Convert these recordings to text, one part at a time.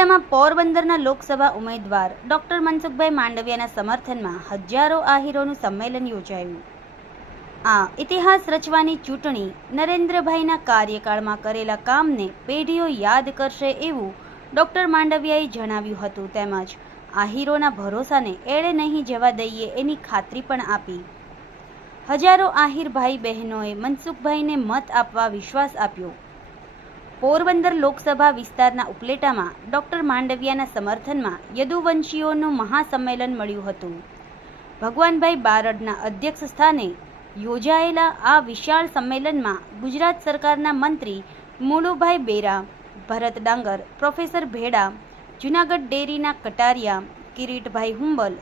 ઉપલેટામાં પોરબંદરના લોકસભા ઉમેદવાર ડોક્ટર મનસુખભાઈ માંડવિયાના સમર્થનમાં હજારો આહીરોનું સંમેલન યોજાયું। આ ઇતિહાસ રચવાની ચૂંટણી નરેન્દ્રભાઈના કાર્યકાળમાં કરેલા કામને પેઢીઓ યાદ કરશે એવું ડોક્ટર માંડવિયાએ જણાવ્યું હતું। તેમજ આહીરોના ભરોસાને એળે નહીં જવા દઈએ એની ખાતરી પણ આપી। હજારો આહીર ભાઈ બહેનોએ મનસુખભાઈને મત આપવા વિશ્વાસ આપ્યો। પોરબંદર લોકસભા વિસ્તારના ઉપલેટામાં ડોક્ટર માંડવિયાના સમર્થનમાં યદુવંશીઓનું મહાસંમેલન મળ્યું હતું। ભગવાનભાઈ બારડના અધ્યક્ષ સ્થાને યોજાયેલા આ વિશાળ સંમેલનમાં ગુજરાત સરકારના મંત્રી મુળુભાઈ બેરા, ભરત ડાંગર, પ્રોફેસર ભેડા, જૂનાગઢ ડેરીના કટારિયા, કિરીટભાઈ હુંબલ,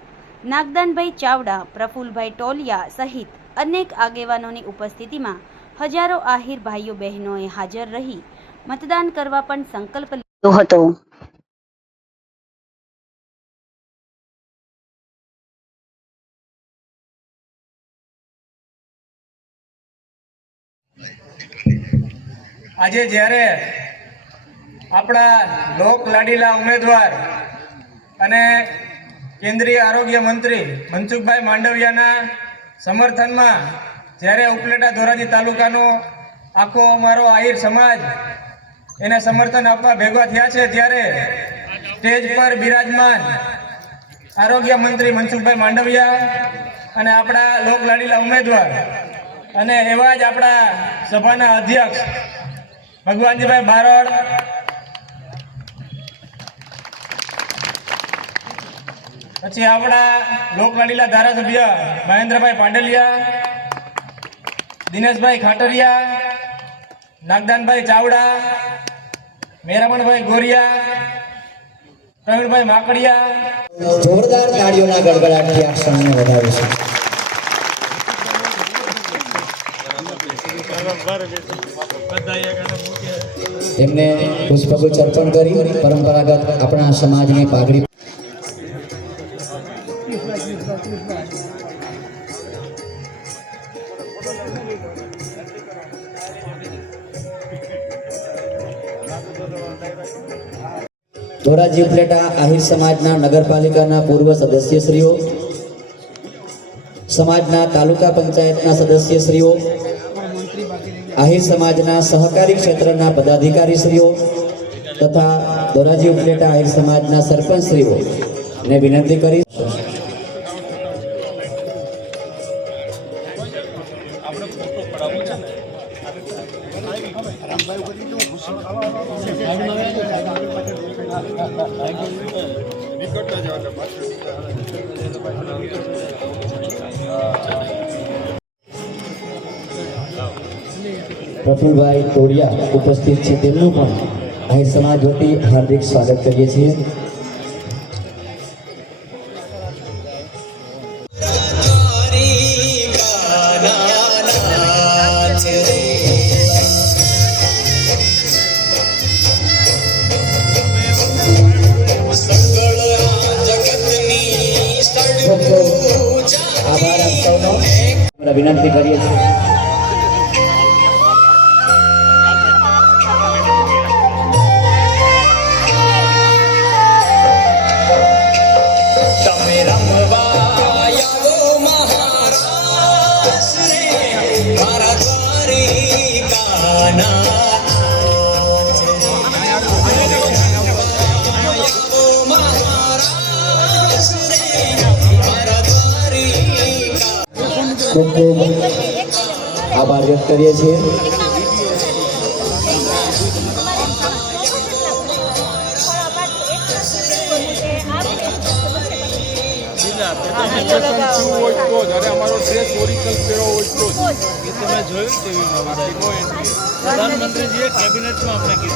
નાગદાનભાઈ ચાવડા, પ્રફુલભાઈ ટોલિયા સહિત અનેક આગેવાનોની ઉપસ્થિતિમાં હજારો આહીર ભાઈઓ બહેનોએ હાજર રહી મતદાન કરવા પણ સંકલ્પ લીધો હતો। આજે જ્યારે આપણા લોક લાડીલા ઉમેદવાર અને કેન્દ્રીય આરોગ્ય મંત્રી મનસુખભાઈ માંડવિયાના સમર્થનમાં જ્યારે ઉપલેટા ધોરાજી તાલુકાનો આખો અમારો આહિર સમાજ એને સમર્થન આપવા ભેગા થયા છે, ત્યારે સ્ટેજ પર બિરાજમાન આરોગ્ય મંત્રી મનસુખભાઈ માંડવિયા અને આપણા લોક લાડીલા ઉમેદવાર અને એવા જ આપણા સભાના અધ્યક્ષ ભગવાનજીભાઈ બારડ, પછી આપણા લોકલાડીલા ધારાસભ્ય મહેન્દ્રભાઈ પાંડલિયા, દિનેશભાઈ ખાટરિયા, નાગદાનભાઈ ચાવડા, મેરામણભાઈ ગોરિયા, પ્રવીણભાઈ માકડિયા જોરદાર તાળીઓના ગડગડાટથી આ ક્ષણને વધારે છે। તેમને પુષ્પગુચ્છ અર્પણ કરી પરંપરાગત આપણા સમાજની પાઘડી ધોરાજી ઉપલેટા આહિર સમાજના નગરપાલિકાના પૂર્વ સદસ્યશ્રીઓ, સમાજના તાલુકા પંચાયતના સદસ્યશ્રીઓ, આહિર સમાજના સહકારી ક્ષેત્રના પદાધિકારીશ્રીઓ તથા ધોરાજી ઉપલેટા આહિર સમાજના સરપંચશ્રીઓ ને વિનંતી કરી પ્રફુલભાઈ ટોળિયા ઉપસ્થિત છે, તેમનું પણ આહિર સમાજ વતી હાર્દિક સ્વાગત કરીએ છીએ। આભાર આપ સૌનો વિનંતી કરીએ છીએ। ખૂબ ખૂબ આભાર વ્યક્ત કરીએ છીએ। પ્રધાનમંત્રીજીએ કેબિનેટમાં આપણે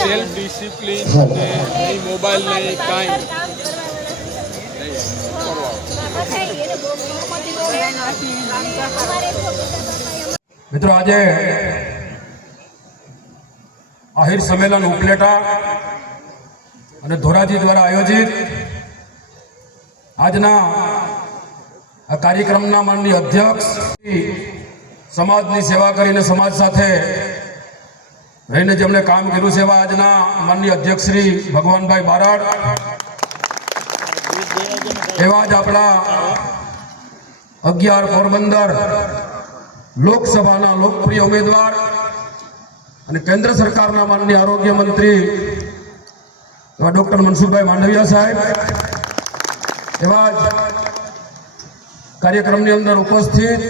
સેલ્ફ ડિસિપ્લિન નહીં, મોબાઈલ નહીં, કાંઈ મિત્રો આજે આહિર સંમેલન ઉપલેટા અને ધોરાજી દ્વારા આયોજિત આજના આ કાર્યક્રમના માનનીય અધ્યક્ષ, સમાજની સેવા કરીને સમાજ સાથે રહીને જેમણે કામ કર્યું છે એવા આજના માનનીય અધ્યક્ષ શ્રી ભગવાનભાઈ બારડ, એવા જ આપણા 11 પોરબંદર લોકસભાના લોકપ્રિય ઉમેદવાર અને કેન્દ્ર સરકારના માનનીય આરોગ્ય મંત્રી એવા ડૉક્ટર મનસુખભાઈ માંડવિયા સાહેબ, એવા જ કાર્યક્રમની અંદર ઉપસ્થિત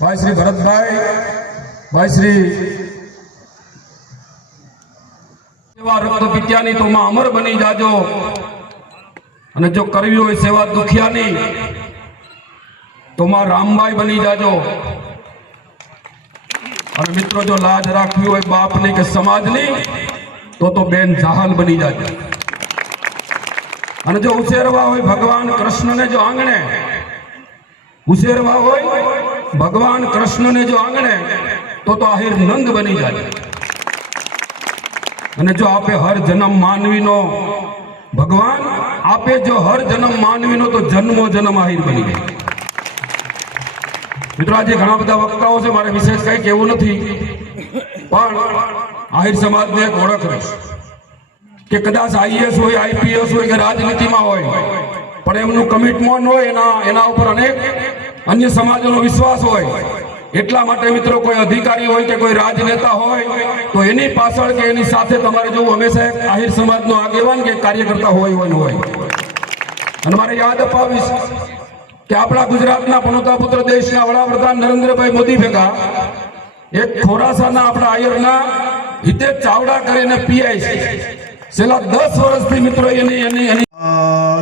ભાઈ શ્રી ભરતભાઈ, ભાઈ શ્રી સેવા રક્ત પિત્યાની તો માં અમર બની જાજો, અને જો કરવી હોય સેવા દુખિયાની તો માં રામભાઈ બની જાજો, અને મિત્રો જો લાજ રાખવી હોય બાપની કે સમાજની તો બેન જાહલ બની જાજો, અને જો ઉછેરવા હોય ભગવાન કૃષ્ણને જો આંગણે ઉછેરવા હોય ભગવાન કૃષ્ણને જો આંગણે તો આહિર નંદ બની જાય, અને જો આપે હર જન્મ માનવીનો ભગવાન આપે જો હર જન્મ માનવીનો તો જન્મો જન્મ આહિર બની જાય. મિત્રો આજે ઘણા બધા વક્તાઓ છે, મારે વિશેષ કંઈ કહેવું નથી, પણ આહિર સમાજને એક ઓળખ રહીશ કે કદાચ આઈએસ હોય, આઈપીએસ હોય કે રાજનીતિમાં હોય, પણ એમનું કમિટમેન્ટ હોય એના ઉપર અનેક અન્ય સમાજોનો વિશ્વાસ હોય. એટલા માટે મિત્રો કોઈ અધિકારી હોય કે કોઈ રાજનેતા હોય તો એની પાછળ કે એની સાથે તમારે જોવું હંમેશા એક આહિર સમાજનો આગેવાન કે કાર્યકર્તા હોય. અને મારે યાદ અપાવીશ કે આપણા ગુજરાતના પનોતા પુત્ર દેશના વડાપ્રધાન નરેન્દ્રભાઈ મોદી ભેગા એક ખોરાસાના આપણા આયરના હિતેશ ચાવડા કરીને પીઆઈ છે. છેલ્લા 10 વર્ષથી મિત્રો એની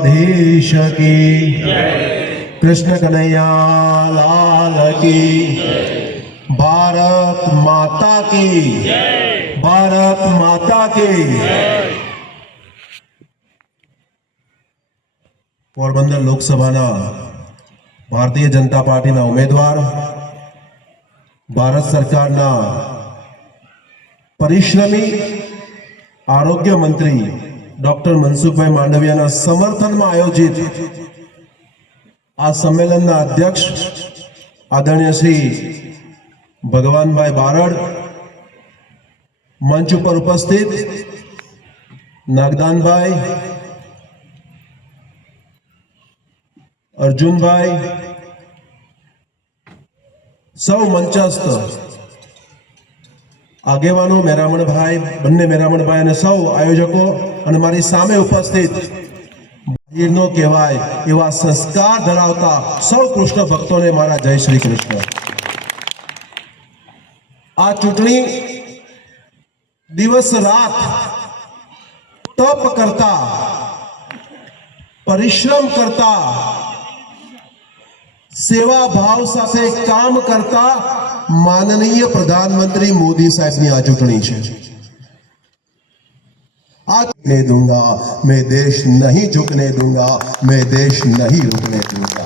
દેશ કી કૃષ્ણ કનૈયા લાલ કી, ભારત માતા કી, ભારત માતા કી. પોરબંદર લોકસભાના ભારતીય જનતા પાર્ટીના ઉમેદવાર, ભારત સરકારના પરિશ્રમી આરોગ્ય મંત્રી ડોક્ટર મનસુખભાઈ માંડવિયાના સમર્થનમાં આયોજિત આ સંમેલનના અધ્યક્ષ આદરણીય શ્રી ભગવાનભાઈ બારડ, મંચ ઉપર ઉપસ્થિત નાગદાનભાઈ, અર્જુનભાઈ, સૌ મંચસ્થ આગેવાનો, મેરામણભાઈ, બંને મેરામણભાઈ અને સૌ આયોજકો, અને મારી સામે ઉપસ્થિત નો કહેવાય એવા સંસ્કાર ધરાવતા સૌ કૃષ્ણ ભક્તોને મારા જય શ્રી કૃષ્ણ. આ ચૂંટણી દિવસ રાત તપ કરતા, પરિશ્રમ કરતા, સેવા ભાવ સાથે કામ કરતા માનનીય પ્રધાનમંત્રી મોદી સાહેબની આ ચૂંટણી છે. आने दूंगा मैं देश नहीं झुकने दूंगा, मैं देश नहीं रुकने दूंगा.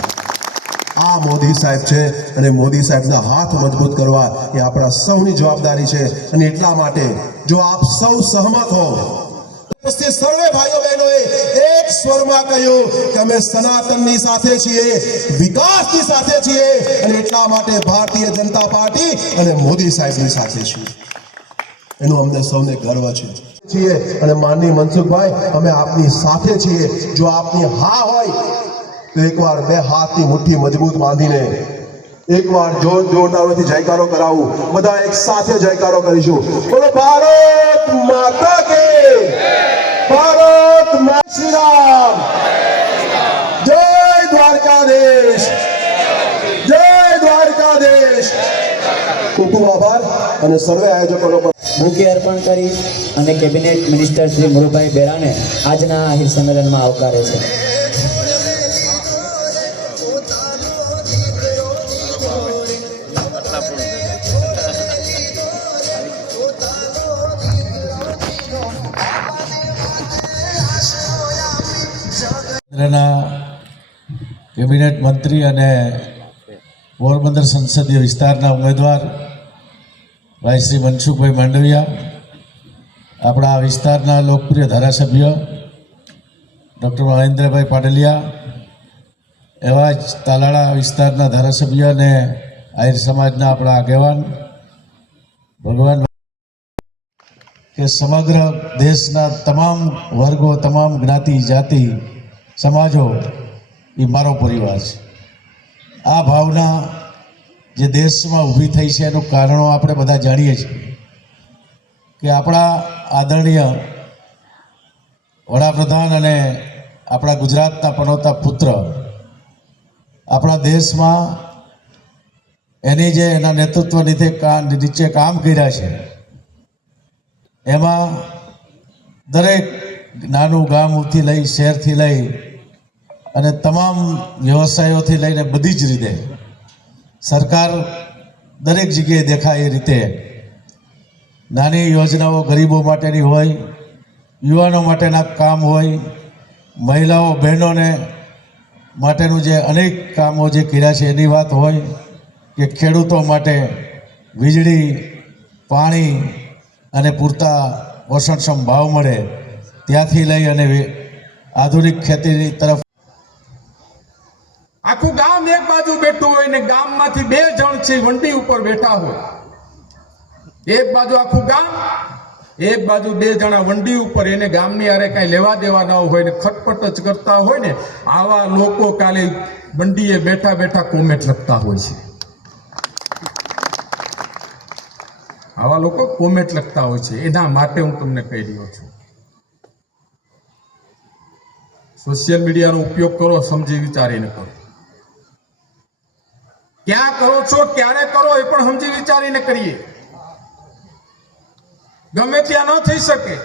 આ મોદી સાહેબ છે, અને મોદી સાહેબના હાથ મજબૂત કરવા એ આપણા સૌની જવાબદારી છે. અને એટલા માટે જો આપ સૌ સહમત હો, સર્વે ભાઈઓ બહેનોએ એક સ્વરમાં કહ્યું કે અમે સનાતનની સાથે છીએ, વિકાસની સાથે છીએ, અને એટલા માટે ભારતીય જનતા પાર્ટી અને મોદી સાહેબની સાથે છીએ. એનું અમને સૌને ગર્વ છે. અને માનનીય મનસુખભાઈ, અમે આપની સાથે છીએ. જો આપની હા હોય તો એકવાર બે હાથની મુઠ્ઠી મજબૂત બાંધીને એકવાર જોરદારથી જયકારો કરાવું. બધા એક સાથે જયકારો કરીશું. બોલો ભારત માતા કે, ભારત માતા, શ્રી રામ, જય દ્વારકાધીશ, જય દ્વારકાધીશ. ખૂબ ખૂબ આભાર. અને સર્વે આયોજકોનો બુકે અર્પણ કરી અને કેબિનેટ મિનિસ્ટર શ્રી મુળુભાઈ બેરાને આજના આહિર સંમેલનમાં આવકારે છે. કેબિનેટ મંત્રી અને પોરબંદર સંસદીય વિસ્તારના ઉમેદવાર ભાઈ શ્રી મનસુખભાઈ માંડવિયા, આપણા વિસ્તારના લોકપ્રિય ધારાસભ્ય ડૉક્ટર મહેન્દ્રભાઈ પાડલિયા, એવા જ તાલાળા વિસ્તારના ધારાસભ્ય અને આહિર સમાજના આપણા આગેવાન ભગવાન કે સમગ્ર દેશના તમામ વર્ગો, તમામ જ્ઞાતિ જાતિ સમાજો એ મારો પરિવાર છે. આ ભાવના જે દેશમાં ઊભી થઈ છે એનું કારણો આપણે બધા જાણીએ છીએ કે આપણા આદરણીય વડાપ્રધાન અને આપણા ગુજરાતના પનોતા પુત્ર આપણા દેશમાં એની જે એના નેતૃત્વ નીચે કામ કર્યા છે, એમાં દરેક નાનું ગામથી લઈ શહેરથી લઈ અને તમામ વ્યવસાયોથી લઈને બધી જ રીતે સરકાર દરેક જગ્યાએ દેખાય એ રીતે નાની યોજનાઓ ગરીબો માટેની હોય, યુવાનો માટેના કામ હોય, મહિલાઓ બહેનોને માટેનું જે અનેક કામો જે કર્યા છે એની વાત હોય કે ખેડૂતો માટે વીજળી, પાણી અને પૂરતા પોષણક્ષમ ભાવ મળે ત્યાંથી લઈ અને આધુનિક ખેતીની તરફ. આખું ગામ એક બાજુ બેઠું હોય ને ગામમાંથી 2 જણ છે વંડી ઉપર બેઠા હોય. એક બાજુ આખું ગામ, એક બાજુ 2 જણા વંડી ઉપર, એને ગામની આરે કઈ લેવા દેવા ન હોય ને ખટપટ જ કરતા હોય ને, આવા લોકો કાલે વંડીએ બેઠા બેઠા કોમેન્ટ લખતા હોય છે. આવા લોકો કોમેન્ટ લખતા હોય છે. એના માટે હું તમને કહી રહ્યો છું, સોશિયલ મીડિયાનો ઉપયોગ કરો, સમજી વિચારીને કરો. ક્યાં કરો છો, ક્યારે કરો એ પણ સમજી વિચારીને કરીએ. ગમે ત્યાં ન થઈ શકે,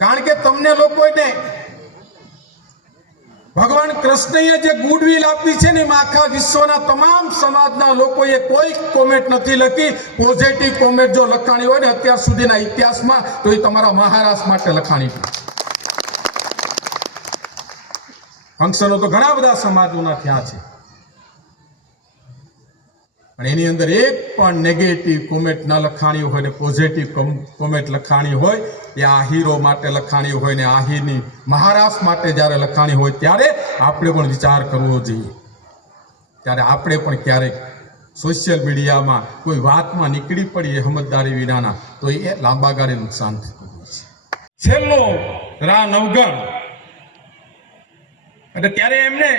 કારણ કે તમને લોકોને ભગવાન કૃષ્ણએ જે ગુડવિલ આપી છે ને, આખા વિશ્વના તમામ સમાજના લોકોએ કોઈ કોમેન્ટ નથી લખી. પોઝિટિવ કોમેન્ટ જો લખાણી હોય ને અત્યાર સુધીના ઇતિહાસમાં, તો એ તમારા મહારાષ્ટ્ર માટે લખાણી છે. ફંક્શનો તો ઘણા બધા સમાજોના થયા છે, પણ એની અંદર એક પણ નેગેટિવ કોમેન્ટ ન લખાણી હોય ને પોઝિટિવ કોમેન્ટ લખાણી હોય, એ આહીરો માટે લખાણી હોય ને આહીરની મહારાષ્ટ્ર માટે જ્યારે લખાણી હોય ત્યારે આપણે પણ વિચાર કરવો જોઈએ. ત્યારે આપણે પણ ક્યારેક સોશિયલ મીડિયામાં કોઈ વાતમાં નીકળી પડીએ સમજદારી વિનાના, તો એ લાંબા ગાળે નુકસાન થતું હોય છે. છેલ્લો રા નવગણ, અને ત્યારે એમને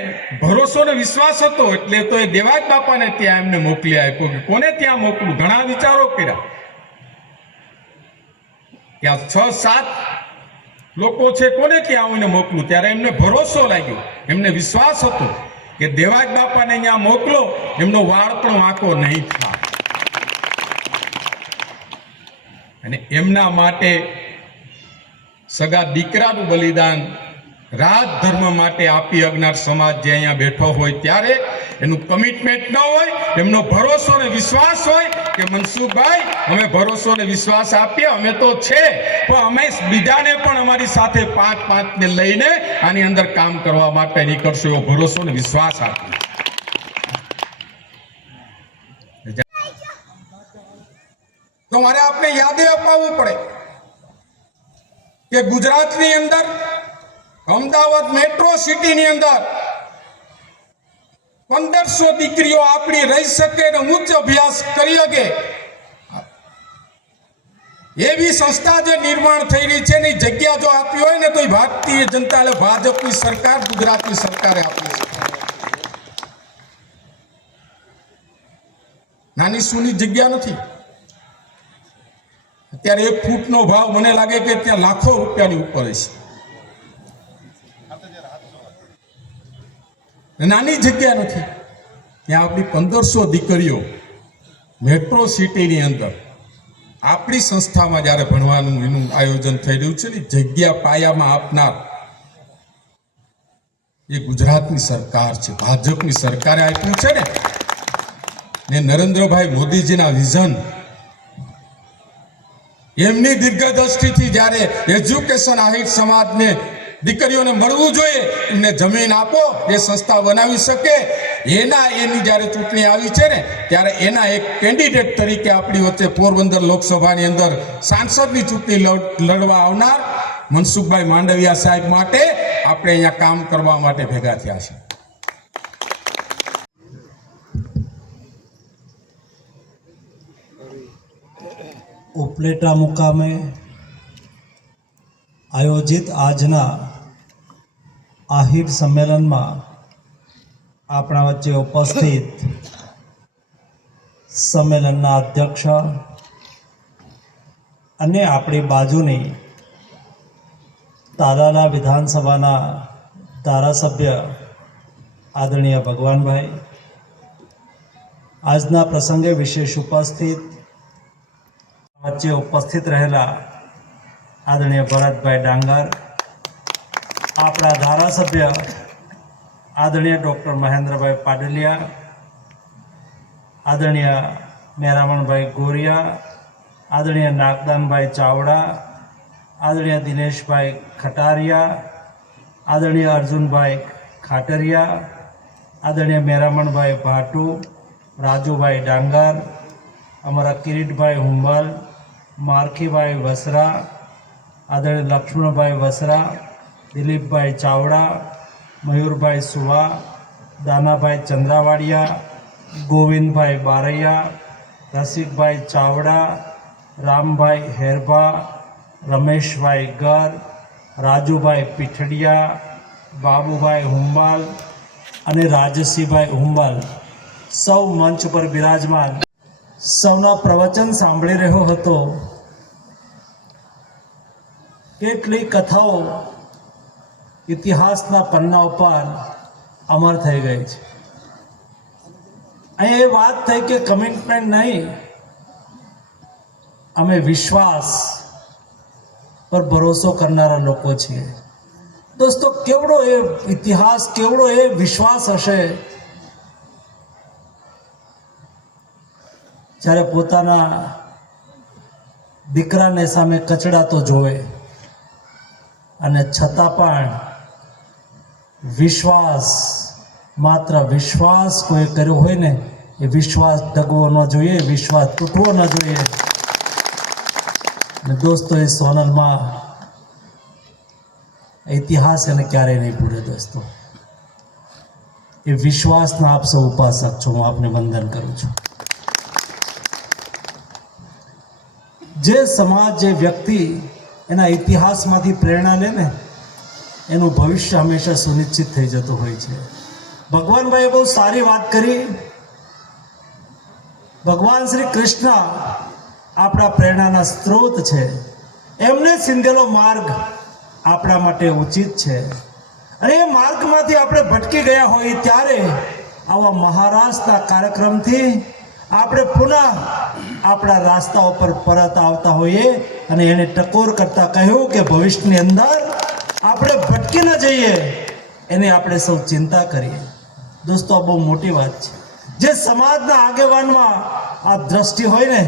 ભરોસો ને વિશ્વાસ હતો એટલે તો એ દેવાજ બાપાને ત્યાં એમને મોકલી આપ્યો કે કોને ત્યાં મોકલું. ઘણા વિચારો કર્યા, ત્યાં 6-7 લોકો છે, કોને ત્યાં આવીને મોકલું. ત્યારે એમને ભરોસો લાગ્યો, એમને વિશ્વાસ હતો કે દેવાજ બાપાને અહીંયા મોકલો, એમનો વાળ પણ વાંકો નહીં થાય. અને એમના માટે સગા દીકરાનું બલિદાન રાજ ધર્મ માટે આપી અજ્ઞાત સમાજ જે અહીંયા બેઠો હોય ત્યારે એનું કમિટમેન્ટ ન હોય, એમનો ભરોસો ને વિશ્વાસ હોય કે મનસુખભાઈ અમે ભરોસો ને વિશ્વાસ આપીએ, અમે તો છે પણ અમે બીજાને પણ અમારી સાથે 5-5 ને લઈને આની અંદર કામ કરવા માટે નીકળશું, એવો ભરોસો ને વિશ્વાસ આપીએ. તો મારે આપણે યાદે અપાવવું પડે કે ગુજરાતની અંદર અમદાવાદ મેટ્રો સિટીની અંદર 1500 દીકરીઓ આપણી રહી શકે અને ઉચ્ચ અભ્યાસ કરી શકે એવી સંસ્થા જે નિર્માણ થઈ રહી છે એની જગ્યા જો આપી હોય ને, તો એ ભારતીય જનતા એટલે ભાજપની સરકાર, ગુજરાતની સરકારે આપી છે. નાની સૂની જગ્યા નથી. અત્યારે 1 ફૂટનો ભાવ મને લાગે કે ત્યાં લાખો રૂપિયાની ઉપર છે. નાની જગ્યા નથી. ત્યાં આપણી 1500 દીકરીઓ મેટ્રો સિટીની અંદર આપણી સંસ્થામાં જ્યારે ભણવાનું એનું આયોજન થઈ રહ્યું છે ને, જગ્યા પાયામાં આપનાર એ ગુજરાતની સરકાર છે, ભાજપની સરકારે આપ્યું છે ને નરેન્દ્રભાઈ મોદીજીના વિઝન, એમની દીર્ઘદ્રષ્ટિથી જ્યારે એજ્યુકેશન આહિર સમાજને દીકરીઓને મળવું જોઈએ, એમને જમીન આપો, એ સંસ્થા બનાવી શકે, એની જ્યારે ચૂંટણી આવી છે ને ત્યારે એના એક કેન્ડિડેટ તરીકે આપણી વચ્ચે પોરબંદર લોકસભાની અંદર સાંસદની ચૂંટણી લડવા આવનાર મનસુખભાઈ માંડવિયા સાહેબ માટે આપણે અહીંયા કામ કરવા માટે ભેગા થયા છે. ઉપલેટા મુકામે આયોજિત આજના આહિર સંમેલનમાં આપણા વચ્ચે ઉપસ્થિત સંમેલનના અધ્યક્ષ અને આપણી બાજુની તાલાલા વિધાનસભાના ધારાસભ્ય આદરણીય ભગવાનભાઈ, આજના પ્રસંગે વિશેષ વચ્ચે ઉપસ્થિત રહેલા આદરણીય ભરતભાઈ ડાંગર, આપણા ધારાસભ્ય આદરણીય ડૉક્ટર મહેન્દ્રભાઈ પાડલિયા, આદરણીય મેરામણભાઈ ગોરિયા, આદરણીય નાગદાનભાઈ ચાવડા, આદરણીય દિનેશભાઈ ખટારિયા, આદરણીય અર્જુનભાઈ ખાટરિયા, આદરણીય મેરામણભાઈ ભાટુ, રાજુભાઈ ડાંગર, અમારા કિરીટભાઈ હુંબલ, મારખીભાઈ વસરા, આદરણીય લક્ષ્મણભાઈ વસરા, દિલીપભાઈ ચાવડા, મયુરભાઈ સુવા, દાનાભાઈ ચંદ્રાવાડિયા, ગોવિંદભાઈ બારૈયા, રસિકભાઈ ચાવડા, રામભાઈ હેરભા, રમેશભાઈ ગર, રાજુભાઈ પીઠડિયા, બાબુભાઈ હુંબલ અને રાજસિંહભાઈ હુંબલ સૌ મંચ પર બિરાજમાન સૌના પ્રવચન સાંભળી રહ્યો હતો. કેટલી કથાઓ ઇતિહાસના પન્ના ઉપર અમર થઈ ગઈ છે. અહીં એ વાત થઈ કે કમિટમેન્ટ નહીં, અમે વિશ્વાસ પર ભરોસો કરનારા લોકો છીએ. દોસ્તો, કેવડો એ ઇતિહાસ, કેવડો એ વિશ્વાસ હશે જ્યારે પોતાના દીકરાને સામે કચડાતો જોવે અને છતાં પણ વિશ્વાસ, માત્ર વિશ્વાસ કોઈ કર્યો હોય ને એ વિશ્વાસ ડગવો ન જોઈએ, વિશ્વાસ તૂટવો ન જોઈએ. અને દોસ્તો, એ સોનલમાં ઇતિહાસ એને ક્યારેય નહીં ભૂલે. દોસ્તો, એ વિશ્વાસના આપ સૌ ઉપાસક છો, હું આપને વંદન કરું છું. જે સમાજ, જે વ્યક્તિ એના ઇતિહાસમાંથી પ્રેરણા લે ને એનું ભવિષ્ય હંમેશા સુનિશ્ચિત થઈ જતું હોય છે. ભગવાનભાઈએ બહુ સારી વાત કરી. ભગવાન શ્રી કૃષ્ણ આપણા પ્રેરણાના સ્ત્રોત છે. એમને સિંધેલો માર્ગ આપણા માટે ઉચિત છે. અને એ માર્ગમાંથી આપણે ભટકી ગયા હોઈએ ત્યારે આવા મહારાષ્ટ્રના કાર્યક્રમથી આપણે પુનઃ આપણા રાસ્તા ઉપર પરત આવતા હોઈએ અને એને ટકોર કરતા કહ્યું કે ભવિષ્યની અંદર આપણે ભટકી ન જઈએ એની આપણે સૌ ચિંતા કરીએ. દોસ્તો, આ બહુ મોટી વાત છે. જે સમાજના આગેવાનમાં આ દ્રષ્ટિ હોય ને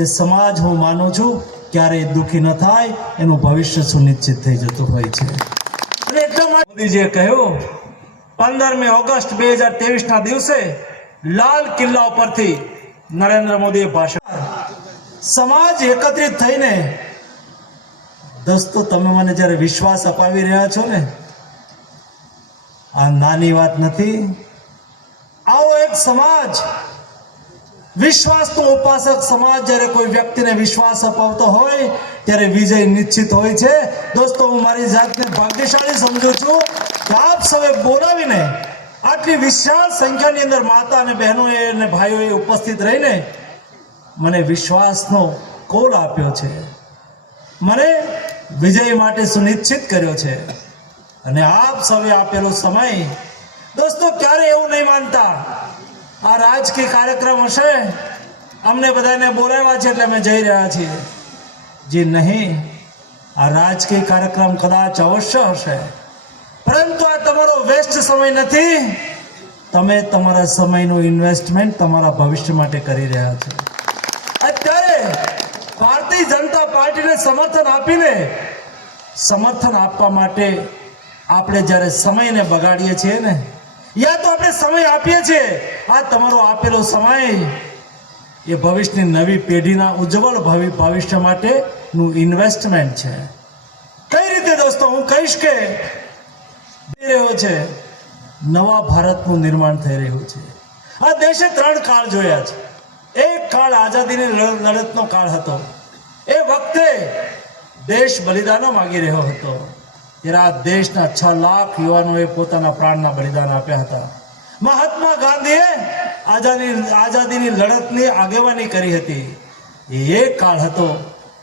એ સમાજ, હું માનું છું, ક્યારેય દુઃખી ન થાય, એનું ભવિષ્ય સુનિશ્ચિત થઈ જતું હોય છે. અને એટલા માટે મોદીજીએ કહ્યું 15મી ઓગસ્ટ 2023ના દિવસે લાલ કિલ્લા ઉપરથી નરેન્દ્ર મોદીએ ભાષણ, સમાજ એકત્રિત થઈને, દોસ્તો, તમે મને જ્યારે વિશ્વાસ અપાવી રહ્યા છો ને, આ નાની વાત નથી. આવો એક સમાજ, વિશ્વાસનો ઉપાસક સમાજ જ્યારે કોઈ વ્યક્તિને વિશ્વાસ અપાવતો હોય ત્યારે વિજય નિશ્ચિત હોય છે. દોસ્તો, હું મારી જાતને ભાગ્યશાળી સમજું છું કે આપ સૌએ બોલાવીને આટલી વિશાળ સંખ્યાની અંદર માતા અને બહેનોએ અને ભાઈઓએ ઉપસ્થિત રહીને મને વિશ્વાસનો કોલ આપ્યો છે, મને વિજય માટે સુનિશ્ચિત કર્યો છે. અને આપ સૌએ આપેલો સમય, દોસ્તો, ક્યારે એવું નહીં માનતા આ રાજકીય કાર્યક્રમ હશે, અમને બધાને બોલાવ્યા છે એટલે અમે જઈ રહ્યા છીએ. જે નહીં, આ રાજકીય કાર્યક્રમ કદાચ અવશ્ય હશે, પરંતુ આ તમારો વેસ્ટ સમય નથી. તમે તમારા સમયનું ઇન્વેસ્ટમેન્ટ તમારા ભવિષ્ય માટે કરી રહ્યા છો. અત્યારે ભારતીય જનતા પાર્ટીને સમર્થન આપવા માટે આપણે જ્યારે સમયને બગાડીએ છીએ ને, યા તો આપણે સમય આપીએ છીએ, આ તમારો આપેલો સમય એ ભવિષ્યની નવી પેઢીના ઉજ્જવળ ભવિષ્ય માટેનું ઇન્વેસ્ટમેન્ટ છે. કઈ રીતે દોસ્તો હું કહીશ કે રહ્યો છે નવા ભારતનું નિર્માણ થઈ રહ્યું છે. આ દેશે 3 કાળ જોયા છે. એક કાળ આઝાદીની લડતનો કાળ હતો. એ વખતે દેશ બલિદાનો માગી રહ્યો હતો. ત્યારે આ દેશના 6 લાખ યુવાનોએ પોતાના પ્રાણના બલિદાન આપ્યા હતા. મહાત્મા ગાંધીએ આઝાદીની લડતની આગેવાની કરી હતી. એ કાળ હતો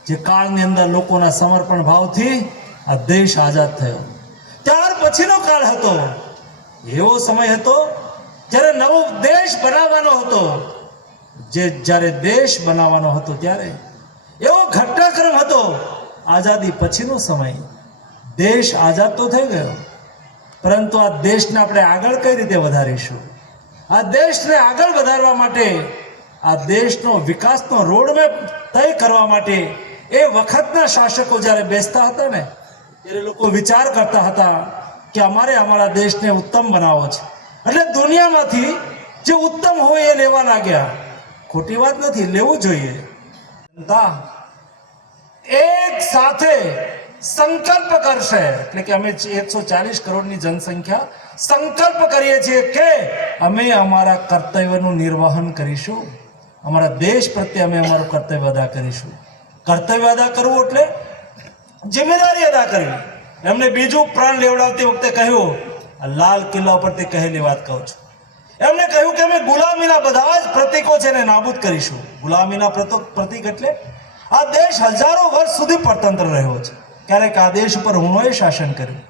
જે કાળની અંદર લોકોના સમર્પણ ભાવથી આ દેશ આઝાદ થયો. ત્યાર પછીનો કાળ હતો, એવો સમય હતો જ્યારે નવો દેશ બનાવવાનો હતો. જ્યારે દેશ બનાવવાનો હતો ત્યારે એવો ઘટનાક્રમ હતો. આઝાદી પછીનો સમય, દેશ આઝાદ તો થઈ ગયો, પરંતુ આ દેશને આપણે આગળ કઈ રીતે વધારીશું? આ દેશને આગળ વધારવા માટે, આ દેશનો વિકાસનો રોડમેપ તય કરવા માટે એ વખતના શાસકો જ્યારે બેસતા હતા ને, ત્યારે લોકો વિચાર કરતા હતા કે અમારે અમારા દેશને ઉત્તમ બનાવવો છે. એટલે દુનિયામાંથી જે ઉત્તમ હોય એ લેવા લાગ્યા. ખોટી વાત નથી, લેવું જોઈએ. જનતા એક સાથે સંકલ્પ કરશે, એટલે કે અમે 140 કરોડની જનસંખ્યા સંકલ્પ કરીએ છીએ કે અમે અમારા કર્તવ્યનું નિર્વહન કરીશું. અમારા દેશ પ્રત્યે અમે અમારું કર્તવ્ય અદા કરીશું. કર્તવ્ય અદા કરવું એટલે જિમ્મેદારી અદા કરવી. એમને બીજું પ્રાણ લેવડાવતી વખતે કહ્યું, લાલ કિલ્લા ઉપરથી કહેલી વાત કહું છું. એમને કહ્યું કે અમે ગુલામીના બધા જ પ્રતીકો છે ને નાબૂદ કરીશું. ગુલામીના પ્રતીક એટલે આ દેશ હજારો વર્ષ સુધી પરતંત્ર રહ્યો છે. ક્યારેક આ દેશ ઉપર હુણોએ શાસન કર્યું,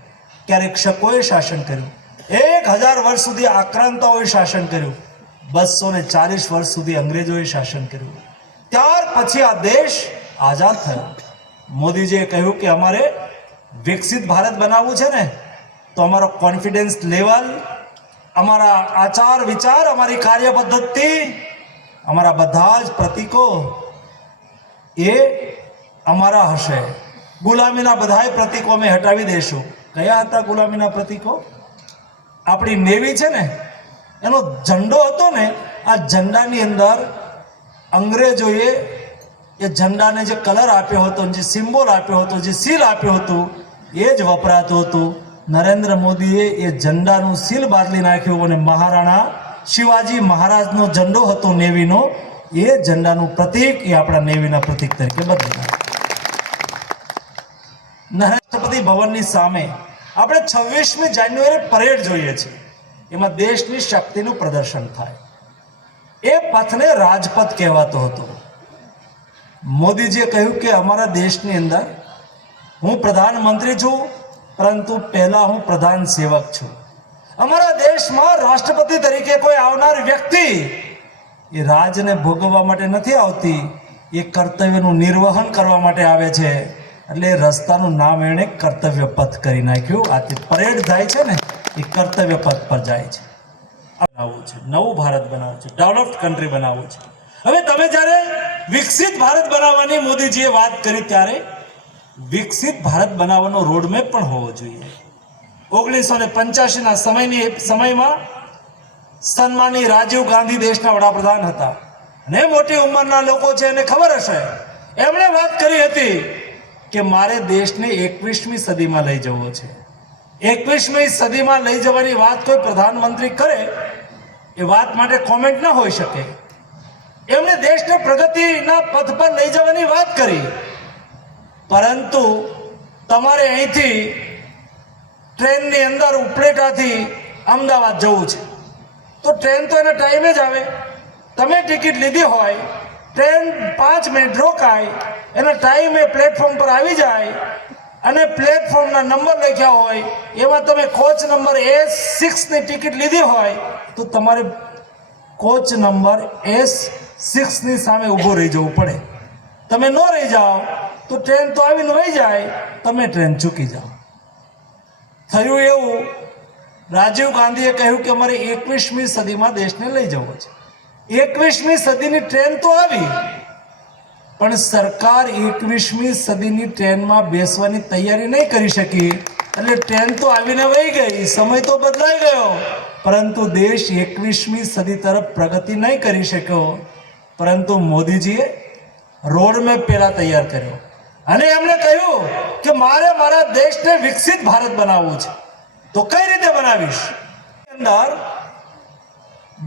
ક્યારેક શકોએ શાસન કર્યું, 1000 વર્ષ સુધી આક્રાંતાઓએ શાસન કર્યું, 240 વર્ષ સુધી અંગ્રેજોએ શાસન કર્યું. ત્યાર પછી આ દેશ આઝાદ થયો. મોદીજીએ કહ્યું કે અમારે વિકસિત ભારત બનાવવું છે ને, તો અમારો કોન્ફિડન્સ લેવલ, અમારા આચાર વિચાર, અમારી કાર્ય પદ્ધતિ, અમારા બધા જ પ્રતીકો એ અમારા હશે. ગુલામીના બધાય પ્રતીકો અમે હટાવી દઈશું. કયા હતા ગુલામીના પ્રતીકો? આપણી નેવી છે ને, એનો ઝંડો હતો ને, આ ઝંડાની અંદર અંગ્રેજોએ એ ઝંડાને જે કલર આપ્યો હતો, જે સિમ્બોલ આપ્યો હતો, જે સીલ આપ્યો હતો, એ જ વપરાતું હતું. નરેન્દ્ર મોદીએ એ ઝંડાનું સીલ બદલી નાખ્યું અને મહારાણા શિવાજી મહારાજનો ઝંડો હતો નેવીનો, એ ઝંડાનું પ્રતીક એ આપણા નેવીના પ્રતીક તરીકે બદલી નાખ્યું. રાષ્ટ્રપતિ ભવનની સામે આપણે 26મી જાન્યુઆરી પરેડ જોઈએ છીએ. એમાં દેશની શક્તિનું પ્રદર્શન થાય. એ પથને રાજપથ કહેવાતો હતો. મોદીજીએ કહ્યું કે અમારા દેશની અંદર હું પ્રધાનમંત્રી છું, પરંતુ પહેલા હું પ્રધાન સેવક છું. અમારા દેશમાં રાષ્ટ્રપતિ તરીકે કોઈ આવનાર વ્યક્તિ એ રાજને ભોગવવા માટે નથી આવતી, એ કર્તવ્યનું નિર્વહન કરવા માટે આવે છે. એટલે રસ્તાનું નામ એણે કર્તવ્ય પથ કરી નાખ્યું. આથી પરેડ થાય છે ને, એ કર્તવ્ય પથ પર જાય છે. બનાવવું છે, નવું ભારત બનાવવું છે, ડેવલપ્ડ કન્ટ્રી બનાવવું છે. હવે તમે જ્યારે વિકસિત ભારત બનાવવાની મોદીજીએ વાત કરી, ત્યારે વિકસિત ભારત બનાવવાનો રોડમેપ પણ હોવો જોઈએ. 1985ના સમયમાં સન્માનીય રાજીવ ગાંધી દેશના વડાપ્રધાન હતા, અને મોટી ઉંમરના લોકો છે એને ખબર હશે. એમણે વાત કરી હતી કે મારે દેશને 21મી સદીમાં લઈ જવો છે. 21મી સદીમાં લઈ જવાની વાત કોઈ પ્રધાનમંત્રી કરે એ વાત માટે કોમેન્ટ ન હોઈ શકે. એમણે દેશને પ્રગતિના પથ પર લઈ જવાની વાત કરી, પરંતુ તમારે અહીંથી ટ્રેનની અંદર ઉપલેટાથી અમદાવાદ જવું છે, તો ટ્રેન તો એના ટાઈમે જ આવે. તમે ટિકિટ લીધી હોય, ટ્રેન 5 મિનિટ રોકાય, એના ટાઈમે પ્લેટફોર્મ પર આવી જાય, અને પ્લેટફોર્મના નંબર લખ્યા હોય, એમાં તમે કોચ નંબર S6ની ટિકિટ લીધી હોય, તો તમારે કોચ નંબર S6ની સામે ઊભો રહી જવું પડે. તમે ન રહી જાઓ તો ટ્રેન તો આવીને વહી જાય, તમે ટ્રેન ચૂકી જાઓ. થયું એવું, રાજીવ ગાંધીએ કહ્યું કે અમારે 21મી સદીમાં દેશને લઈ જવો છે. 21મી સદીની ટ્રેન તો આવી, પણ સરકાર 21મી સદીની ટ્રેનમાં બેસવાની તૈયારી નહીં કરી શકી, એટલે ટ્રેન તો આવીને વહી ગઈ, સમય તો બદલાઈ ગયો, પરંતુ દેશ 21મી સદી તરફ પ્રગતિ નહીં કરી શક્યો. પરંતુ મોદીજીએ રોડ મેપ પહેલા તૈયાર કર્યો અને એમણે કહ્યું કે મારે મારા દેશને વિકસિત ભારત બનાવવું છે. તો કઈ રીતે બનાવીશ? અંદર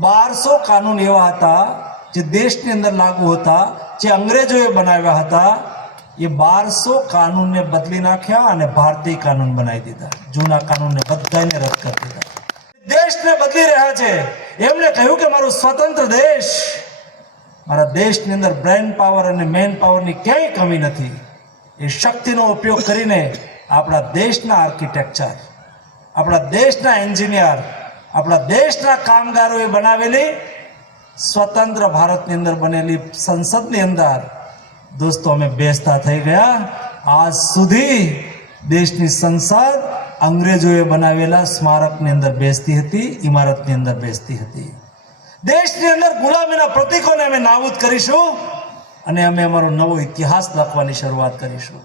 1200 કાનૂન એવા હતા જે દેશની અંદર લાગુ હતા, જે અંગ્રેજોએ બનાવ્યા હતા. એ 1200 કાનૂનને બદલી નાખ્યા અને ભારતીય કાનૂન બનાવી દીધા. જૂના કાનૂનને બધાને રદ કરી દીધા. દેશને બદલી રહ્યા છે. એમણે કહ્યું કે મારું સ્વતંત્ર દેશ, મારા દેશની અંદર બ્રેન પાવર અને મેન પાવરની ક્યાંય કમી નથી. એ શક્તિનો ઉપયોગ કરીને આપણા દેશના આર્કિટેક્ચર, આપણા દેશના એન્જિનિયર, આપણા દેશના કામગારોએ બનાવેલી સ્વતંત્ર ભારતની અંદર બનેલી સંસદની અંદર દોસ્તો અમે બેસતા થઈ ગયા. આજ સુધી દેશની સંસદ અંગ્રેજોએ બનાવેલા સ્મારકની અંદર બેસતી હતી, ઇમારતની અંદર બેસતી હતી. દેશની અંદર ગુલામીના પ્રતીકોને અમે નાબૂદ કરીશું અને અમે અમારો નવો ઇતિહાસ લખવાની શરૂઆત કરીશું.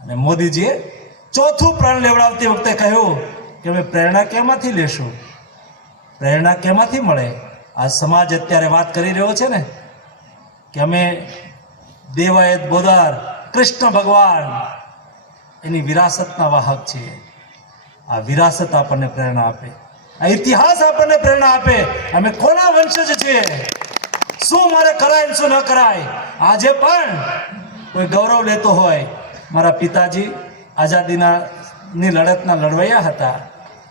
અને મોદીજીએ ચોથું પ્રણ લેવડાવતી વખતે કહ્યું કે અમે પ્રેરણા કેમાંથી લેશું? પ્રેરણા કેમાંથી મળે? આ સમાજ અત્યારે વાત કરી રહ્યો છે ને કે અમે દેવાયત બોદાર કૃષ્ણ ભગવાન એની વિરાસતના વાહક છીએ. આ વિરાસત આપણને પ્રેરણા આપે, આ ઇતિહાસ આપણને પ્રેરણા આપે. અમે કોના વંશજ છીએ, શું મારે કરાય ને શું ન કરાય. આજે પણ કોઈ ગૌરવ લેતો હોય, મારા પિતાજી આઝાદીની લડતના લડવૈયા હતા.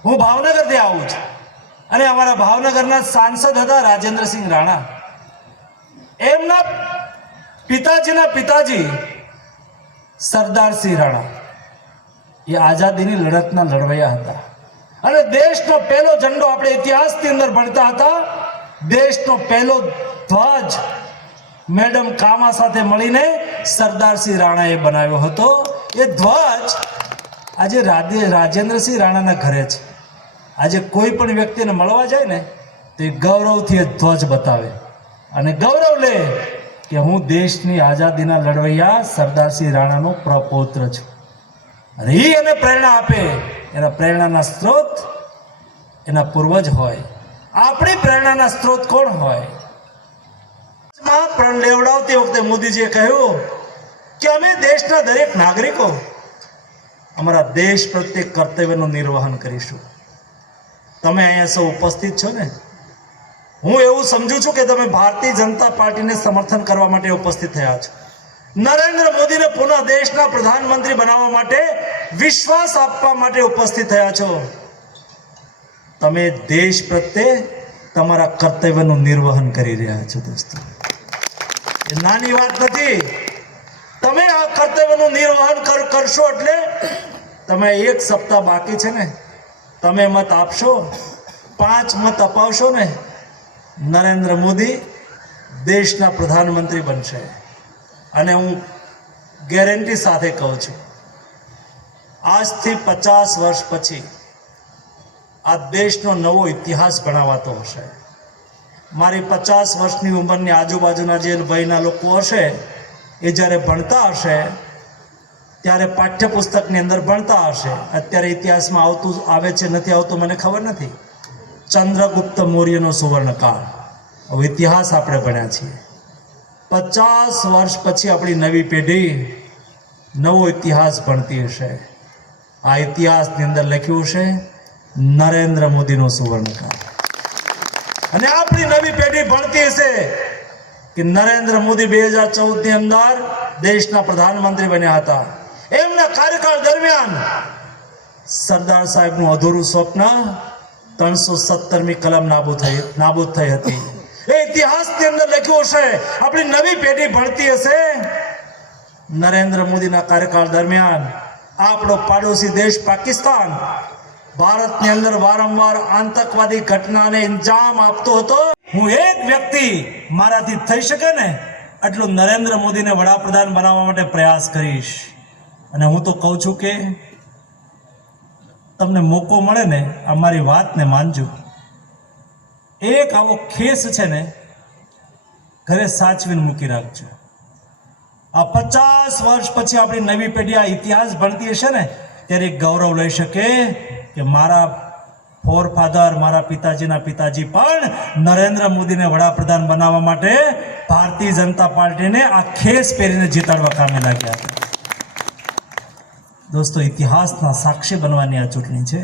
હું ભાવનગરથી આવું છું અને અમારા ભાવનગરના સાંસદ હતા રાજેન્દ્રસિંહ રાણા. એમના પિતાજીના પિતાજી સરદારસિંહ રાણા એ આઝાદીની લડતના લડવૈયા હતા. અને દેશનો પહેલો ઝંડો આપણે ઇતિહાસની અંદર ભણતા હતા. દેશનો પહેલો ધ્વજ મેડમ કામા સાથે મળીને સરદારસિંહ રાણાએ બનાવ્યો હતો. એ ધ્વજ આજે રાજેન્દ્રસિંહ રાણાના ઘરે છે. આજે કોઈ પણ વ્યક્તિને મળવા જાય ને તો એ ગૌરવથી એ ધ્વજ બતાવે અને ગૌરવ લે કે હું દેશની આઝાદીના લડવૈયા સરદારસિંહ રાણાનો પ્રપૌત્ર છું. અને એ એને પ્રેરણા આપે. એના પ્રેરણાના સ્ત્રોત એના પૂર્વજ હોય. આપણી પ્રેરણાના સ્ત્રોત કોણ હોય? પ્રણ લેવડાવતી વખતે મોદીજીએ કહ્યું કે અમે દેશના દરેક નાગરિકો અમારા દેશ પ્રત્યે કર્તવ્યનું નિર્વહન કરીશું. તમે અહીંયા સૌ ઉપસ્થિત છો ને, હું એવું સમજુ છું કે તમે ભારતીય જનતા પાર્ટીને સમર્થન કરવા માટે ઉપસ્થિત થયા છો. નરેન્દ્ર મોદીને પુનઃ દેશના પ્રધાનમંત્રી બનાવવા માટે વિશ્વાસ આપવા માટે ઉપસ્થિત થયા છો. તમે દેશ પ્રત્યે તમારા કર્તવ્યનું નિર્વહન કરી રહ્યા છો. દોસ્તો, એ નાની વાત નથી. તમે આ કર્તવ્યનું નિર્વહન કરશો એટલે તમે 1 સપ્તાહ બાકી છે ને, તમે મત આપશો, 5 મત અપાવશો ને, નરેન્દ્ર મોદી દેશના પ્રધાનમંત્રી બનશે. અને હું ગેરંટી સાથે કહું છું, આજથી 50 વર્ષ પછી આ દેશનો નવો ઇતિહાસ બનાવાતો હશે. મારી 50 વર્ષની ઉંમરની આજુબાજુના જે વયના લોકો હશે એ જ્યારે ભણતા હશે ત્યારે પાઠ્યપુસ્તકની અંદર ભણતા હશે. અત્યારે ઇતિહાસમાં આવે છે નથી આવતું મને ખબર નથી. ચંદ્રગુપ્ત મૌર્યનો સુવર્ણકાળ, હવે ઇતિહાસ આપણે ભણ્યા છીએ. 50 વર્ષ પછી આપણી નવી પેઢી નવો ઇતિહાસ ભણતી હશે. આ ઇતિહાસની અંદર લખ્યું છે નરેન્દ્ર મોદીનો સુવર્ણકાળ. અને આપણી નવી પેઢી ભણતી હશે કે નરેન્દ્ર મોદી 2014ની અંદર દેશના પ્રધાનમંત્રી બન્યા હતા. એમના કાર્યકાળ દરમિયાન સરદાર સાહેબનું અધૂરું સ્વપ્ન 317મી કલમ નાબૂદ થઈ હતી. એ ઇતિહાસની અંદર લખ્યું હશે. આપણી નવી પેઢી ભણતી હશે નરેન્દ્ર મોદીના કાર્યકાળ દરમિયાન આપણો પાડોશી દેશ પાકિસ્તાન ભારતની અંદર વારંવાર આતંકવાદી ઘટનાને અંજામ આપતો હતો. હું એક વ્યક્તિ મારાથી થઈ શકે ને એટલું નરેન્દ્ર મોદીને વડાપ્રધાન બનાવવા માટે પ્રયાસ કરીશ. અને હું તો કહું છું કે તમને મોકો મળે ને અમારી વાતને માનજો. એક આવો ખેસ છે ને ઘરે સાચવીને મૂકી રાખજો. આ 50 વર્ષ પછી આપણી નવી પેઢી આ ઇતિહાસ ભણતી હશે ને ત્યારે ગૌરવ લઈ શકે કે મારા ફોરફાધર, મારા પિતાજીના પિતાજી પણ નરેન્દ્ર મોદીને વડાપ્રધાન બનાવવા માટે ભારતીય જનતા પાર્ટીને આ ખેસ પહેરીને જીતાડવા કામે લાગ્યા હતા. દોસ્તો, ઇતિહાસના સાક્ષી બનવાની આ ચૂંટણી છે.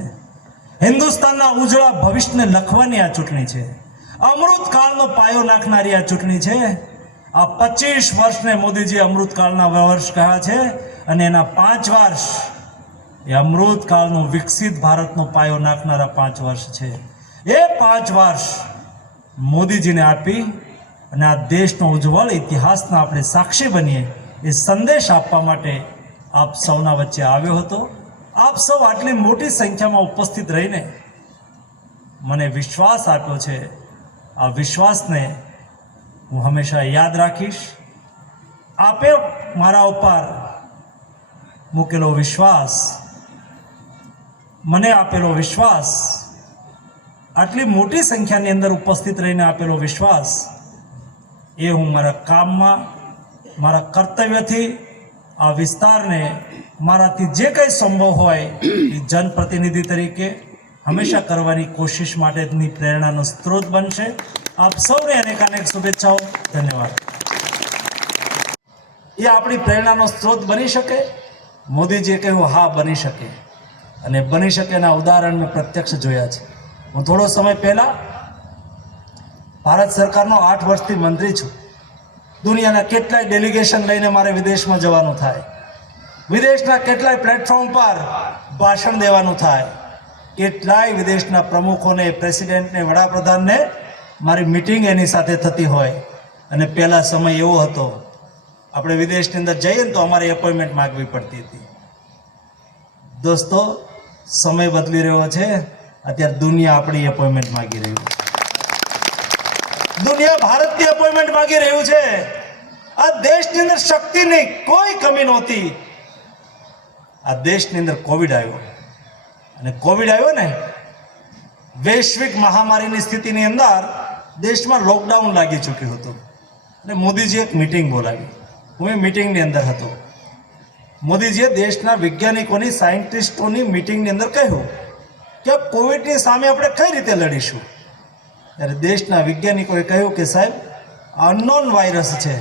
હિન્દુસ્તાનના ઉજળા ભવિષ્યને લખવાની આ ચૂંટણી છે. અમૃતકાળનો પાયો નાખનારી આ ચૂંટણી છે. આ 25 વર્ષને મોદીજી અમૃતકાળના વર્ષ કહ્યા છે અને એના 5 વર્ષ એ અમૃતકાળનું વિકસિત ભારતનો પાયો નાખનારા 5 વર્ષ છે. એ 5 વર્ષ મોદીજીને આપી અને આ દેશનો ઉજ્જવળ ઇતિહાસના આપણે સાક્ષી બનીએ એ સંદેશ આપવા માટે આપ સૌના વચ્ચે આવ્યો હતો. આપ સૌ આટલી મોટી સંખ્યામાં ઉપસ્થિત રહીને મને વિશ્વાસ આપ્યો છે. આ વિશ્વાસને હું હંમેશા યાદ રાખીશ. આપે મારા ઉપર મૂકેલો વિશ્વાસ, મને આપેલો વિશ્વાસ, આટલી મોટી સંખ્યાની અંદર ઉપસ્થિત રહીને આપેલો વિશ્વાસ, એ હું મારા કામમાં, મારા કર્તવ્યથી આ વિસ્તારને મારાથી જે કંઈ સંભવ હોય એ જનપ્રતિનિધિ તરીકે હંમેશા કરવાની કોશિશ માટેની પ્રેરણાનો સ્ત્રોત બનશે. આપ સૌને અનેકાનેક શુભેચ્છાઓ. ધન્યવાદ. એ આપણી પ્રેરણાનો સ્ત્રોત બની શકે. મોદીજીએ કહ્યું હા બની શકે, અને બની શકે એના ઉદાહરણ મેં પ્રત્યક્ષ જોયા છે. હું થોડો સમય પહેલાં ભારત સરકારનો 8 વર્ષથી મંત્રી છું. દુનિયાના કેટલાય ડેલિગેશન લઈને મારે વિદેશમાં જવાનું થાય, વિદેશના કેટલાય પ્લેટફોર્મ પર ભાષણ દેવાનું થાય, કેટલાય વિદેશના પ્રમુખોને, પ્રેસિડેન્ટને, વડાપ્રધાનને મારી મિટિંગ એની સાથે થતી હોય. અને પહેલાં સમય એવો હતો, આપણે વિદેશની અંદર જઈએ ને તો અમારે એપોઇન્ટમેન્ટ માગવી પડતી હતી. દોસ્તો, સમય બદલી રહ્યો છે. અત્યારે દુનિયા આપણી એપોઇન્ટમેન્ટ માગી રહ્યું છે. દુનિયા ભારતની એપોઇન્ટમેન્ટ માગી રહ્યું છે. આ દેશની અંદર શક્તિની કોઈ કમી નહોતી. આ દેશની અંદર કોવિડ આવ્યો, અને કોવિડ આવ્યો ને, વૈશ્વિક મહામારીની સ્થિતિની અંદર દેશમાં લોકડાઉન લાગી ચૂક્યું હતું. અને મોદીજીએ એક મિટિંગ બોલાવી. હું એ મિટિંગની અંદર હતો. મોદીજીએ દેશના વૈજ્ઞાનિકોની, સાયન્ટિસ્ટોની મિટિંગની અંદર કહ્યું કે આ કોવિડની સામે આપણે કઈ રીતે લડીશું. ત્યારે દેશના વૈજ્ઞાનિકોએ કહ્યું કે સાહેબ, અનનોન વાયરસ છે,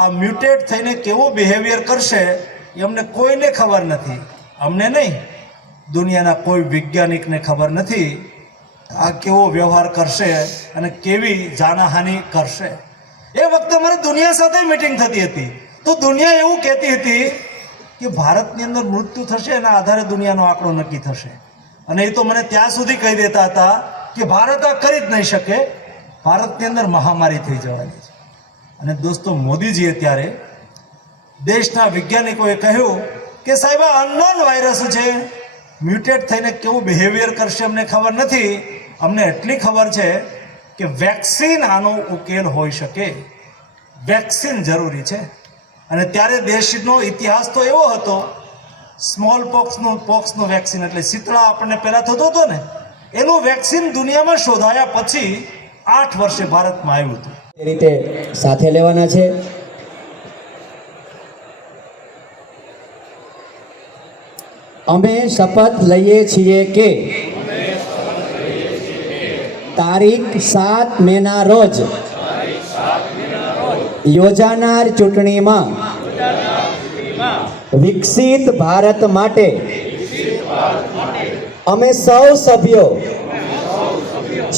આ મ્યુટેટ થઈને કેવો બિહેવિયર કરશે એ અમને કોઈને ખબર નથી. અમને નહીં, દુનિયાના કોઈ વૈજ્ઞાનિકને ખબર નથી આ કેવો વ્યવહાર કરશે અને કેવી જાનહાનિ કરશે. એ વખતે અમારે દુનિયા સાથે મિટિંગ થતી હતી. તો દુનિયા એવું કહેતી હતી કે ભારતની અંદર મૃત્યુ થશે, એના આધારે દુનિયાનો આંકડો નક્કી થશે. અને એ તો મને ત્યાં સુધી કહી દેતા હતા કે ભારત આ કરી જ નહીં શકે, ભારતની અંદર મહામારી થઈ જવાની છે. અને દોસ્તો, મોદીજીએ ત્યારે દેશના વૈજ્ઞાનિકોએ કહ્યું કે સાહેબ, આ અનનોન વાયરસ છે, મ્યુટેટ થઈને કેવું બિહેવિયર કરશે અમને ખબર નથી. અમને એટલી ખબર છે કે વેક્સિન આનો ઉકેલ હોઈ શકે, વેક્સિન જરૂરી છે. અને ત્યારે દેશનો ઇતિહાસ તો એવો હતો, સ્મોલ પોક્સનું વેક્સિન, એટલે શીતળા આપણને પહેલાં થતો હતો ને, એનું વેક્સિન દુનિયામાં શોધાયા પછી 8 વર્ષે ભારતમાં આવ્યું હતું. એ રીતે સાથે લેવાના છે. અમે શપથ લઈએ છીએ કે તારીખ 7 મેના રોજ યોજાનાર ચૂંટણીમાં વિકસિત ભારત માટે અમે સૌ સભ્યો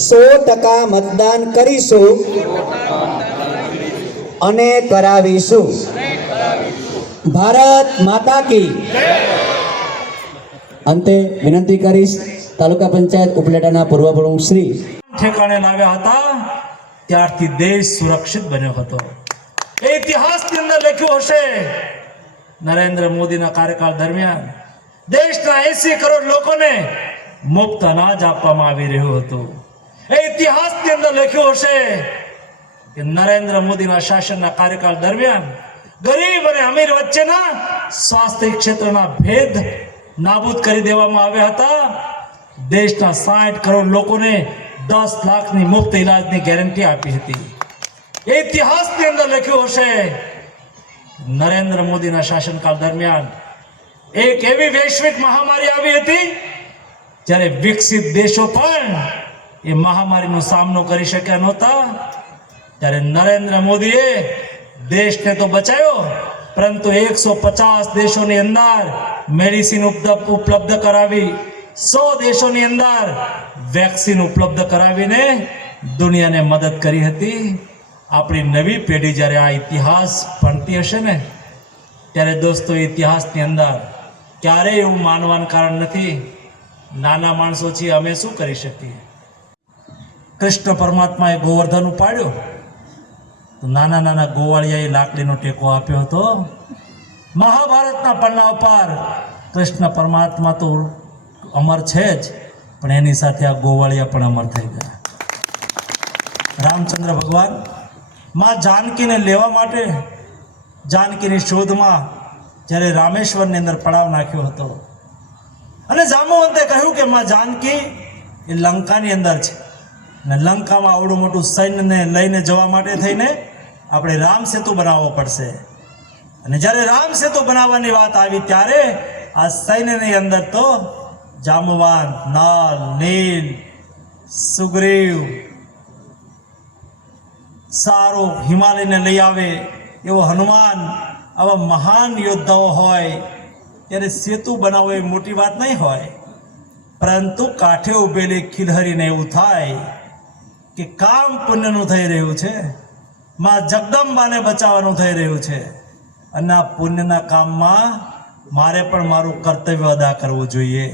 100% મતદાન કરીશું અને કરાવીશું. ભારત માતા કી. અંતે વિનંતી કરીશ તાલુકા પંચાયત ઉપલેટાના પૂર્વ પ્રમુખ શ્રી ઠેકાણે લાવ્યા હતા, ત્યારથી દેશ સુરક્ષિત બન્યો હતો. એ ઇતિહાસની અંદર લખ્યું હશે, નરેન્દ્ર મોદીના કાર્યકાળ દરમિયાન દેશના 80 કરોડ લોકોને મુફ્ત અનાજ આપવામાં આવી રહ્યું હતું. એ ઇતિહાસની અંદર લખ્યું હશે કે નરેન્દ્ર મોદીના શાસનના કાર્યકાળ દરમિયાન ગરીબ અને અમીર વચ્ચેના સ્વાસ્થ્ય ક્ષેત્રના ભેદ નાબૂદ કરી દેવામાં આવ્યા હતા. દેશના 60 કરોડ લોકોને 10 લાખની મુફ્ત ઇલાજની ગેરંટી આપી હતી. એ ઇતિહાસની અંદર લખ્યું હશે, નરેન્દ્ર મોદીના શાસનકાળ દરમિયાન એક એવી વૈશ્વિક મહામારી આવી હતી જ્યારે વિકસિત દેશો પણ એ મહામારીનો સામનો કરી શક્યા નહોતા. ત્યારે નરેન્દ્ર મોદીએ દેશને તો બચાવ્યો, પરંતુ 150 દેશોની અંદર મેડિસિન ઉપલબ્ધ કરાવી, 100 દેશોની અંદર વેક્સિન ઉપલબ્ધ કરાવીને દુનિયાને મદદ કરી હતી. આપણી નવી પેઢી જ્યારે આ ઇતિહાસ ભણતી હશે ને, ત્યારે દોસ્તો ઇતિહાસની અંદર ક્યારેય એવું માનવાનું કારણ નથી નાના માણસો છીએ અમે શું કરી શકીએ. કૃષ્ણ પરમાત્માએ ગોવર્ધન ઉપાડ્યો તો નાના નાના ગોવાળિયાએ લાકડીનો ટેકો આપ્યો હતો. મહાભારતના પન્ના ઉપર કૃષ્ણ પરમાત્મા તો અમર છે જ, પણ એની સાથે આ ગોવાળિયા પણ અમર થઈ ગયા. રામચંદ્ર ભગવાન માં જાનકીને લેવા માટે જાનકીની શોધમાં જ્યારે રામેશ્વરની અંદર પડાવ નાખ્યો હતો અને જાંબુવંતે કહ્યું કે માં જાનકી એ લંકાની અંદર છે અને લંકામાં આવડું મોટું સૈન્યને લઈને જવા માટે થઈને આપણે રામ સેતુ બનાવવો પડશે. અને જ્યારે રામ સેતુ બનાવવાની વાત આવી ત્યારે આ સૈન્યની અંદર તો જાંબુવાન, નલ, નીલ, સુગ્રીવ, સારો હિમાલયને લઈ આવે એવો હનુમાન, આવા મહાન યોદ્ધાઓ હોય ત્યારે સેતુ બનાવવો એ મોટી વાત નહીં હોય. પરંતુ કાંઠે ઉભેલી ખીલહરીને એવું થાય કે કામ પુણ્યનું થઈ રહ્યું છે, માં જગદંબાને બચાવવાનું થઈ રહ્યું છે, અને આ પુણ્યના કામમાં મારે પણ મારું કર્તવ્ય અદા કરવું જોઈએ.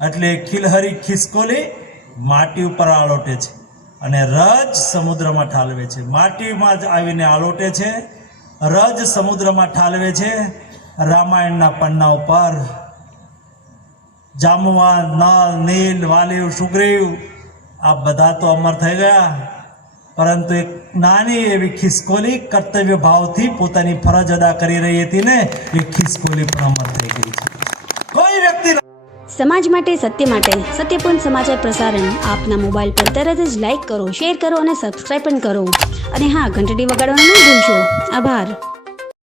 એટલે ખીલહરી ખિસકોલી માટી ઉપર આળોટે છે અને રજ સમુદ્રમાં ઠાલવે છે. માટીમાં જ આવીને આળોટે છે, રજ સમુદ્રમાં ઠાલવે છે. રામાયણના પન્ના ઉપર જાંબુવાન, નલ, નીલ, વાલિવ, સુગ્રીવ આ બધા તો અમર થઈ ગયા, પરંતુ એક નાની એવી ખિસકોલી કર્તવ્ય ભાવથી પોતાની ફરજ અદા કરી રહી હતી ને, એ ખિસકોલી પણ અમર થઈ ગઈ છે. કોઈ વ્યક્તિ સમાજ માટે, સત્ય માટે, સત્યપૂર્ણ સમાચાર પ્રસારણ આપના મોબાઈલ પર તરત જ લાઈક કરો, શેર કરો અને સબસ્ક્રાઈબ પણ કરો. અને હા, ઘંટડી વગાડવાનું ન ભૂલશો. આભાર.